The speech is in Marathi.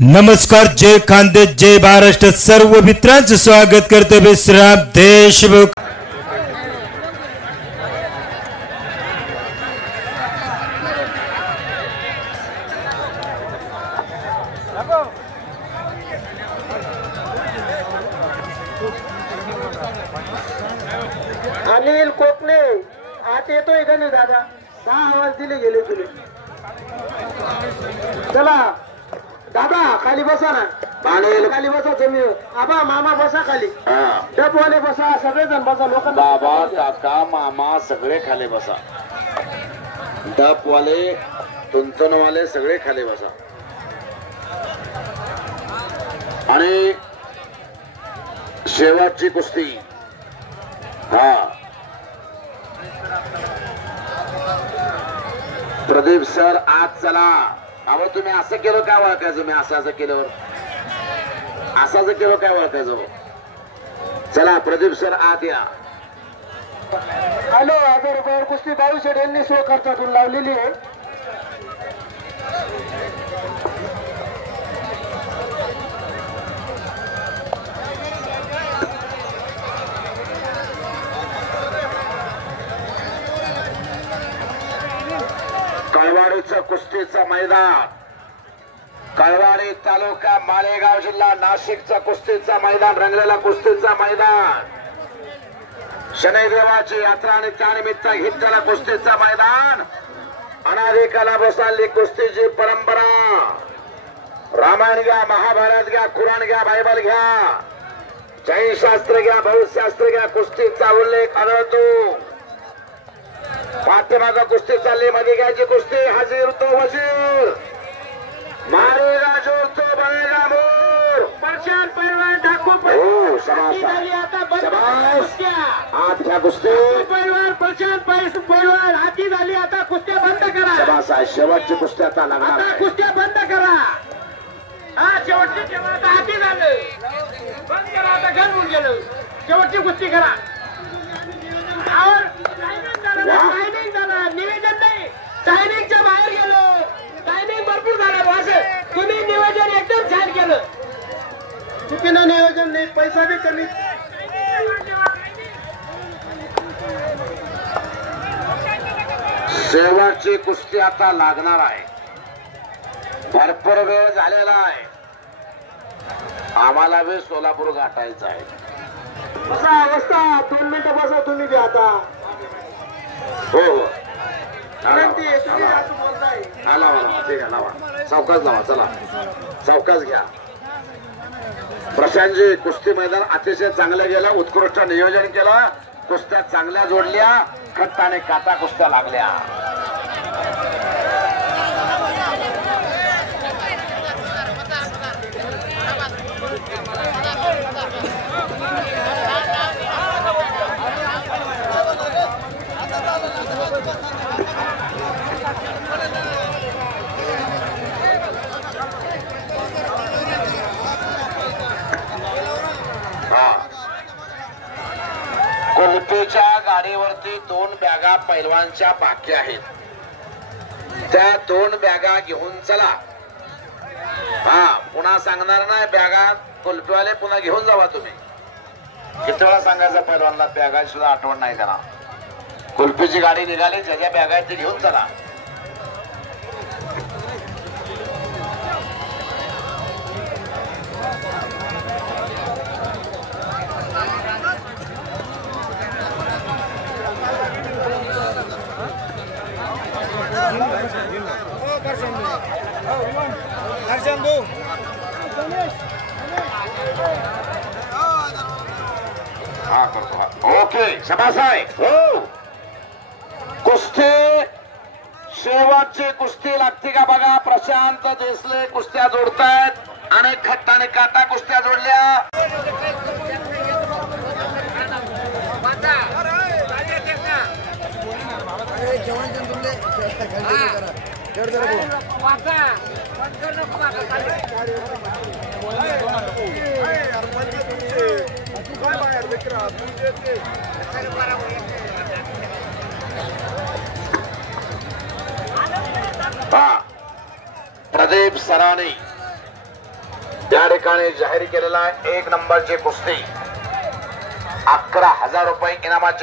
नमस्कार, जय खानदेश, जय महाराष्ट्र. सर्व मित्रांचं स्वागत करते विश्राम देशमुख. अनिल कोकणे आत येतोय का नाही दादा? 10 आवाज दिले गेले तुले. चला दादा खाली बसा ना. खाली बसा तुम्ही. आबा मामा बसा खाली. डबवाले बसा, सगळेजण बसा. लोक बाबा काका मामा सगळे खाली बसा. डबवाले तुंतनवाले सगळे खाली बसा. आणि शेवटची कुस्ती. प्रदीप सर आज चला. अहो तुम्ही असं केलं काय ओळखायचं? मी असं केल्यावर असं केलं काय ओळखायचं? चला प्रदीप सर आत या. हॅलो, 1000 रुपयावर कुस्ती 22 यांनी सो खर्चातून लावलेली आहे. कळवाडीचं कुस्तीचं मैदान, कळवाडी तालुका मालेगाव जिल्हा नाशिकचं कुस्तीचं मैदान, रंगलेला कुस्तीचं मैदान, शनिदेवाची यात्रा आणि त्यानिमित्त घेतलेला कुस्तीचं मैदान, अनादी कला बसलेली कुस्तीची परंपरा. रामायण घ्या, महाभारत घ्या, कुराण घ्या, बायबल घ्या, जैन शास्त्र घ्या, भौतशास्त्र घ्या, कुस्तीचा उल्लेख आढळतो. पाठीमागं कुस्ती चालली, मध्ये घ्यायची कुस्ती. हजीर तो वजीर, मारेगा जोर तो बनेगा मोर. परशान पैलवान ठाकूर आत घ्या कुस्ती. पैलवान परशान पैलवान हाती झाली. आता कुस्त्या बंद करा. शबासा, शेवटची कुस्ती आता लागणार आता आहे. कुस्त्या बंद करा. शेवटची केव्हा आता हाती झालं. बंद करा. आता घालून गेलं. शेवटची कुस्ती करा. टायमिंग झाला. निवेदन नाही, टायमिंगच्या बाहेर गेलो. टायमिंग भरपूर झाला. असं तुम्ही नियोजन एकदम छान केलं. चुकीनं नियोजन नाही, पैसा बी कमी. शेवटची कुस्ती आता लागणार आहे. भरपूर वेळ झालेला आहे. आम्हाला वेळ सोलापूर गाठायचा आहे. बसा बसा, 2 मिनिटं बसा तुम्ही बी आता. हो हो, तुम्ही असं बोलताय. लावा. ठीक आहे, लावा. सावकाश लावा. चला सावकाश घ्या. प्रशांतजी, कुस्ती मैदान अतिशय चांगलं गेलं. उत्कृष्ट नियोजन केलं. कुस्त्या चांगल्या जोडल्या. खट्ट आणि काटा कुस्त्या लागल्या. कुल्फीच्या गाडीवरती 2 बॅगा पैलवानच्या बाकी आहेत. त्या 2 बॅगा घेऊन चला. पुन्हा सांगणार नाही. बॅगा कुल्फीवाले पुन्हा घेऊन जावा. तुम्ही किती वेळा सांगायचं पैलवानला? बॅगाची सुद्धा आठवण नाही त्यांना. कुल्फीची गाडी निघाली, ज्या ज्या बॅगा आहेत ते घेऊन चला. ओके, शबास आहे. हो, कुस्ती शेवटची कुस्ती लागते का बघा. प्रशांत देसले कुस्त्या जोडतायत आणि खट्ट आणि काटा कुस्त्या जोडल्या. प्रदीप सरानी ठिकाणी जाहीर केलेला 1 नंबरची कुस्ती 11,000 रुपये इनामाची